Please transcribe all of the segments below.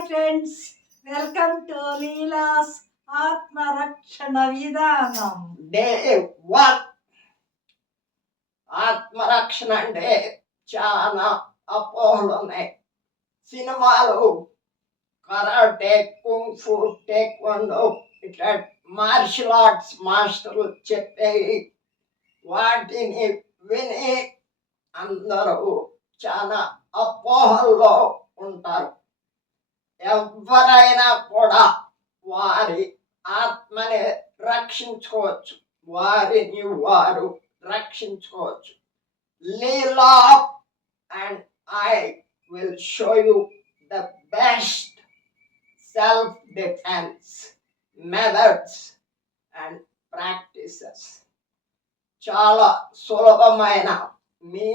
Hi friends, welcome to Leela's ఆత్మరక్షణ విధానం. Day 1. ఆత్మరక్షణ అంటే చాలా అపోహలు ఉన్నాయి. సినిమాలు కరాటే, కుంగ్ ఫు, టేక్వాండో ఇట్లా మార్షల్ ఆర్ట్స్ మాస్టర్లు చెప్పేవి వాటిని విని అందరూ చాలా అపోహల్లో ఉంటారు. ఎవరైనా కూడా వారి ఆత్మని రక్షించుకోవచ్చు, వారిని వారు రక్షించుకోవచ్చు. Leela and I will show you the best self defence methods and practices. చాలా సులభమైన మీ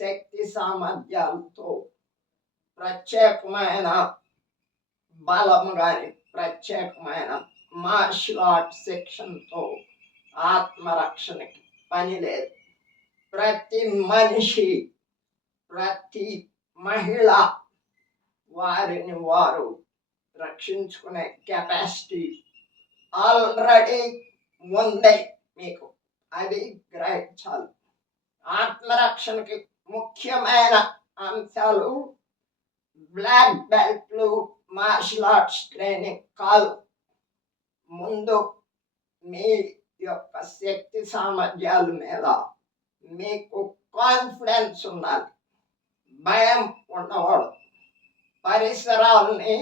శక్తి సామర్థ్యాలతో ప్రత్యేకమైన బలం కానీ ప్రత్యేకమైన మార్షల్ ఆర్ట్ శిక్షణతో ఆత్మరక్షణకి పని లేదు. ప్రతి మనిషి, ప్రతి మహిళ వారిని వారు రక్షించుకునే కెపాసిటీ ఆల్రెడీ ఉంది మీకు, అది గ్రహించాలి. ఆత్మరక్షణకి ముఖ్యమైన అంశాలు బ్లాక్ బెల్ట్లు మార్షల్ ఆర్ట్స్ ట్రైనింగ్ కాదు. ముందు మీ యొక్క శక్తి సామర్థ్యాల మీద మీకు కాన్ఫిడెన్స్ ఉండాలి, భయం ఉండకూడదు, పరిసరాలని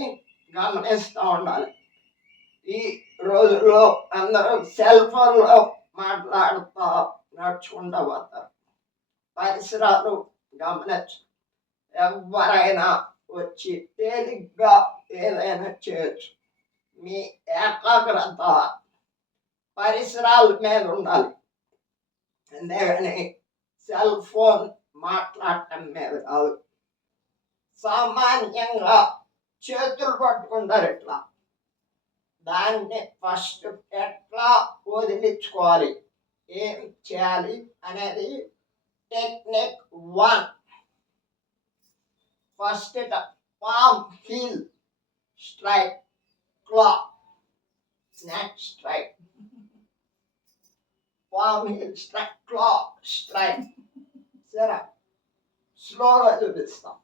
గమనిస్తూ ఉండాలి. ఈ రోజుల్లో అందరూ సెల్ ఫోన్లో మాట్లాడుతూ నడుచుకుంటూ పోతారు. పరిసరాలు గమనించు. ఎవరైనా వచ్చి తేలిగ్గా ఏదైనా చేయొచ్చు. మీ ఏకాగ్రత పరిసరాల మీద ఉండాలి, అంతేగాని సెల్ ఫోన్ మాట్లాడటం మీద కాదు. సామాన్యంగా చేతులు పట్టుకుంటారు ఇట్లా, దాన్ని ఫస్ట్ ఎట్లా వదిలించుకోవాలి, ఏం చేయాలి అనేది technique 1. First palm heel strike claw, next strike, palm heel strike claw strike. సరే, స్లోగా చూపిస్తాం.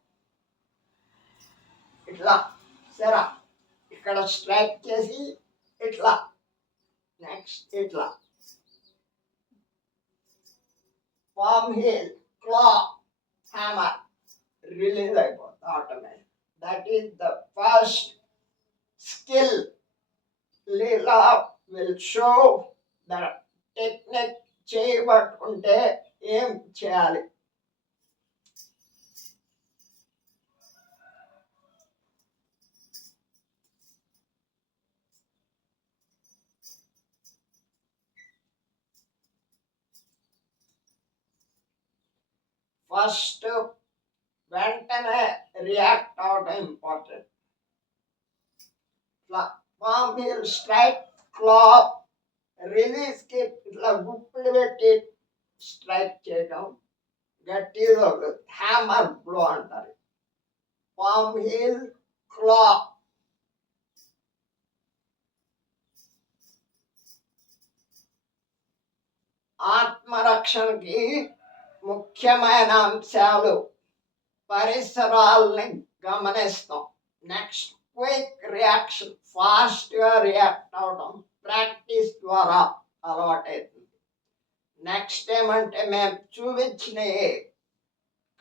ఇట్లా సరే, ఇక్కడ స్ట్రైక్ చేసి ఇట్లా, నెక్స్ట్ ఇట్లా, palm heel claw hammer release అయిపోతుంది automatic. That is the first skill. Leela will show the technique. చేయబట్టుకుంటే ఏం చేయాలి. ఫస్ట్ వెంటనే రియాక్ట్ అవడం ఇంపార్టెంట్. ఇట్లా palm heel strike claw release కి ఇట్లా గుప్పిడి పెట్టి స్ట్రైక్ చేయడం గట్టిగా హ్యామర్ బ్లో అంటారు. Palm heel claw. ఆత్మరక్షణకి ముఖ్యమైన అంశాలు పరిసరాలని గమనిస్తాం. నెక్స్ట్ క్విక్ రియాక్షన్, ఫాస్ట్గా రియాక్ట్ అవడం ప్రాక్టీస్ ద్వారా అలవాటవుతుంది. నెక్స్ట్ ఏమంటే మేము చూపించిన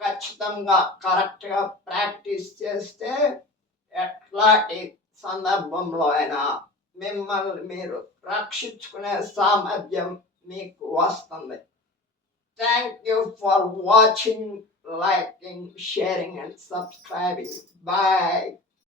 ఖచ్చితంగా కరెక్ట్గా ప్రాక్టీస్ చేస్తే ఎట్లాంటి సందర్భంలో అయినా మిమ్మల్ని మీరు రక్షించుకునే సామర్థ్యం మీకు వస్తుంది. Thank you for watching, liking, sharing and subscribing. Bye.